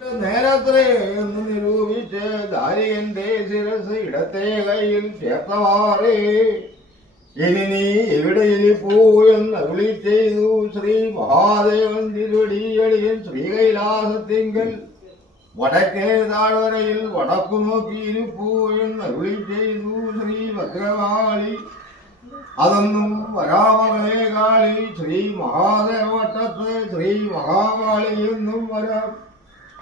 നേരത്രേ എന്ന് നിരൂപിച്ച് ദാരികന്റെ ശിരസ് ഇടത്തെ കയ്യിൽ ചേർത്തവാറേ ഇനി നീ എവിടെ ഇരിപ്പൂ എന്ന് അരുളി ചെയ്തു ശ്രീ മഹാദേവൻ തിരുവടിയടിയൻ ശ്രീകൈലാസത്തിങ്കൽ വടക്കേ താഴ്വരയിൽ വടക്കു നോക്കിയിരിപ്പൂ എന്ന് അരുളി ചെയ്തു ശ്രീ ഭദ്രകാളി. അതൊന്നും വരാമകളെ കാളി ശ്രീ മഹാദേവട്ടത്ത് ശ്രീ മഹാകാളി എന്നും വരാം.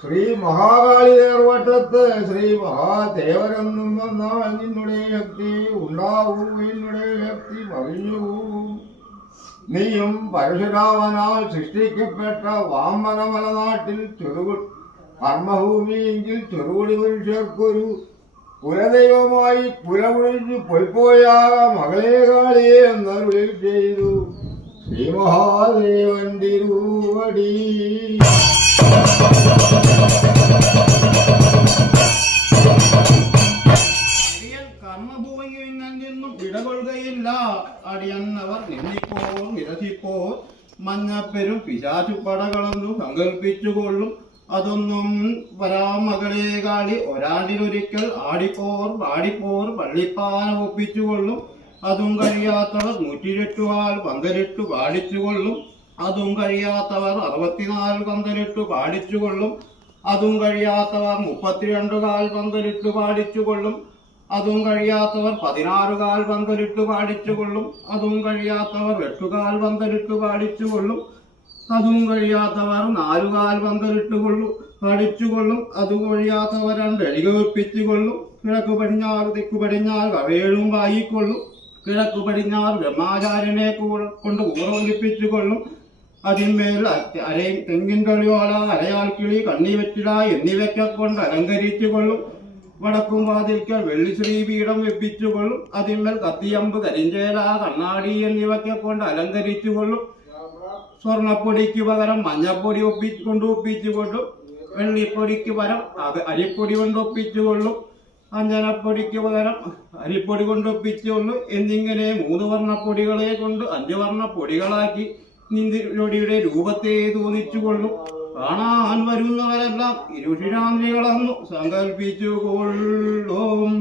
ശ്രീ മഹാകാളി തേർവട്ടത്ത് ശ്രീ മഹാദേവരെന്നും വന്നാൽ നിന്നുടെ ശക്തി ഉണ്ടാവൂ, നിന്നുടെ ശക്തി മറിഞ്ഞു. നീയും പരശുരാമനാൽ സൃഷ്ടിക്കപ്പെട്ട വാമനമലനാട്ടിൽ കർമ്മഭൂമിയെങ്കിൽ ചെറുകുടി മനുഷ്യർക്കൊരു കുലദൈവമായി കുലമൊഴിഞ്ഞു പൊയ്പോയ മകളെ കാളിയെ എന്നരുളിൽ ചെയ്തു ശ്രീ മഹാദേവൻ തിരുവടി. കർമ്മഭൂമിയിൽ നിന്നും വിടകൊള്ളുകയില്ല. അടിയന്നവർ നിന്നിപ്പോൾ നിരസിപ്പോൾ മഞ്ഞപ്പെരും പിശാചുപടകളൊന്നും സങ്കല്പിച്ചുകൊള്ളും. അതൊന്നും വരാമകളെ കാളി ഒരാണ്ടിലൊരിക്കൽ ആടിപ്പോർ പാടിപ്പോർ പള്ളിപ്പാന ഒപ്പിച്ചുകൊള്ളും. അതും കഴിയാത്തവർ 108 കാൽ പന്തലിട്ടു പാടിച്ചുകൊള്ളും. അതും കഴിയാത്തവർ 64 പന്തലിട്ടു പാടിച്ചുകൊള്ളും. അതും കഴിയാത്തവർ 32 കാൽ പന്തലിട്ടു പാടിച്ചുകൊള്ളും. അതും കഴിയാത്തവർ 16 കാൽ പന്തലിട്ടു പാടിച്ചുകൊള്ളും. അതും കഴിയാത്തവർ 8 കാൽ പന്തലിട്ടു പാടിച്ചുകൊള്ളും. അതും കഴിയാത്തവർ 4 കാൽ പന്തലിട്ടുകൊള്ളും പാടിച്ചുകൊള്ളും. അതും കഴിയാത്തവർ 2 എലിക ഒപ്പിച്ചുകൊള്ളും. കിഴക്ക് പടിഞ്ഞാറ് തെക്കു പടിഞ്ഞാറ് കവേഴും വായിക്കൊള്ളും. കിഴക്ക് പടിഞ്ഞാറ് ബ്രഹ്മാചാര്യനെ കൊണ്ട് കൂറൊലിപ്പിച്ചുകൊള്ളും. അതിന്മേൽ അരയും തെങ്ങിൻ കളിയോള അരയാൽ കിളി കണ്ണി വെറ്റില എന്നിവയ്ക്കെ കൊണ്ട് അലങ്കരിച്ചുകൊള്ളും. വടക്കും വാതിൽക്കൽ വെള്ളി ശ്രീപീഠം വെപ്പിച്ചുകൊള്ളും. അതിന്മേൽ കത്തിയമ്പ് കരിഞ്ചേല കണ്ണാടി എന്നിവയ്ക്കെ കൊണ്ട് അലങ്കരിച്ചുകൊള്ളും. സ്വർണപ്പൊടിക്ക് പകരം മഞ്ഞപ്പൊടി ഒപ്പിച്ചുകൊള്ളും. വെള്ളിപ്പൊടിക്ക് പകരം അരിപ്പൊടി കൊണ്ട് ഒപ്പിച്ചുകൊള്ളും. അഞ്ജനപ്പൊടിക്ക് പകരം അരിപ്പൊടി കൊണ്ടൊപ്പിച്ചുകൊള്ളും. എന്നിങ്ങനെ 3 വർണ്ണപ്പൊടികളെ കൊണ്ട് 5 വർണ്ണപ്പൊടികളാക്കി നിന്തിരുടെ രൂപത്തെ തോന്നിച്ചുകൊള്ളും. കാണാൻ വരുന്നവരെല്ലാം ഇരുഷിരാന്തികളെന്നു സങ്കല്പിച്ചുകൊള്ളും.